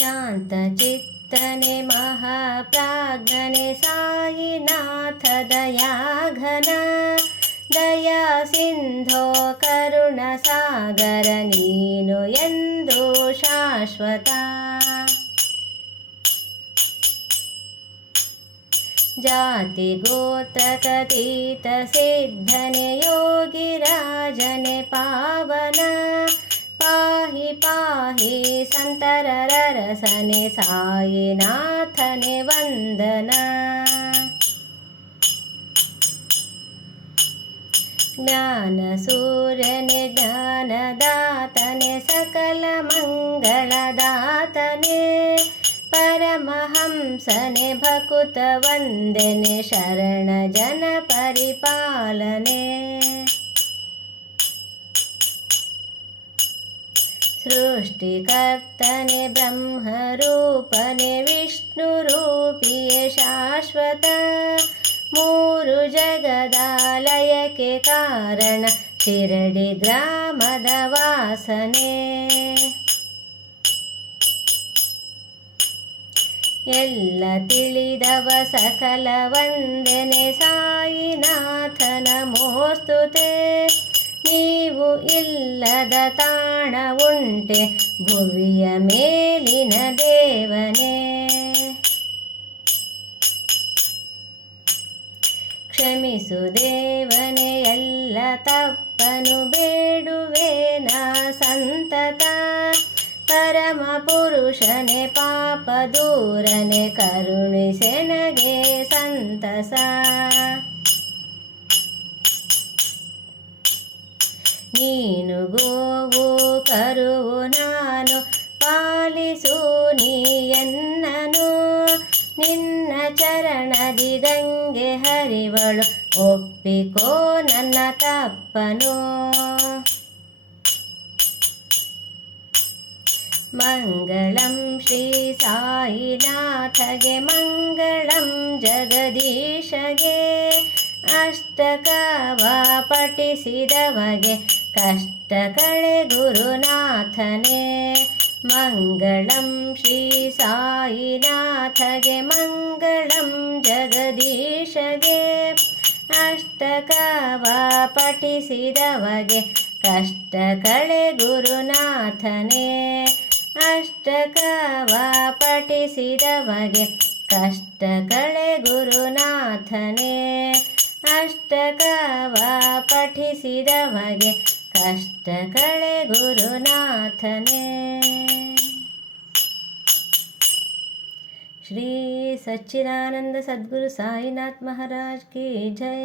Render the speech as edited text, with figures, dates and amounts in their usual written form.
शान्तचित्तने महाप्राज्ञने सायिनाथ दयाघन दया सिन्धो करुणसागर नीनु ಎಂದು ಶಾಶ್ವತ जाति गोत्रकतीत सिद्धने योगिराजने पावन पाहि पाहि संतररसने सायिनाथने वंदना ज्ञान सूर्यने ज्ञानदातने सकल मंगलदातने परमहंसने भकुत वंदने शरण जन परिपालने सृष्टिकर्तने ब्रह्मरूपने विष्णुरूपिये शाश्वत मूरु जगदालयके कारण शिरडी ग्रामद वासने ಎಲ್ಲ ತಿಳಿದವ ಸಕಲ ವಂದನೆ ಸಾಯಿನಾಥ ನಮೋಸ್ತುತೆ ನೀವು ಇಲ್ಲದ ತಾಣ ಉಂಟೆ ಭುವಿಯ ಮೇಲಿನ ದೇವನೇ ಕ್ಷಮಿಸು ದೇವನೇ ಎಲ್ಲ ತಪ್ಪನು ಬೇಡುವೆ ನಾ ಸಂತತ ಪರಮ ಪುರುಷನೆ ಪಾಪ ದೂರನೆ ಕರುಣಿಸೆನಗೆ ಸಂತಸ ನೀನು ಗೋವು ಕರುವು ನಾನು ಪಾಲಿಸು ನೀ ಎನ್ನನು ನಿನ್ನ ಚರಣದಿ ಗಂಗೆ ಹರಿವಳು ಒಪ್ಪಿಕೋ ನನ್ನ ತಪ್ಪನು ಮಂಗಳಂ ಶ್ರೀ ಸಾಯಿನಾಥಗೆ ಮಂಗಳಂ ಜಗದೀಶಗೆ ಅಷ್ಟಕವ ಪಠಿಸಿದವಗೆ ಕಷ್ಟ ಕಳೆ ಗುರುನಾಥನೇ ಮಂಗಳಂ ಶ್ರೀ ಸಾಯಿನಾಥಗೆ ಮಂಗಳಂ ಜಗದೀಶಗೆ ಅಷ್ಟಕವ ಪಠಿಸಿದವಗೆ ಕಷ್ಟ ಕಳೆ ಗುರುನಾಥನೇ ಅಷ್ಟಕವ ಪಠಿಸಿದವಗೆ ಕಷ್ಟ ಕಳೆ ಗುರುನಾಥನೇ ಅಷ್ಟಕವ ಪಠಿಸಿದವಗೆ ಕಷ್ಟ ಕಳೆ ಗುರುನಾಥನೇ ಶ್ರೀ ಸಚ್ಚಿದಾನಂದ ಸದ್ಗುರು ಸಾಯಿನಾಥ್ ಮಹಾರಾಜ್ ಕಿ ಜೈ।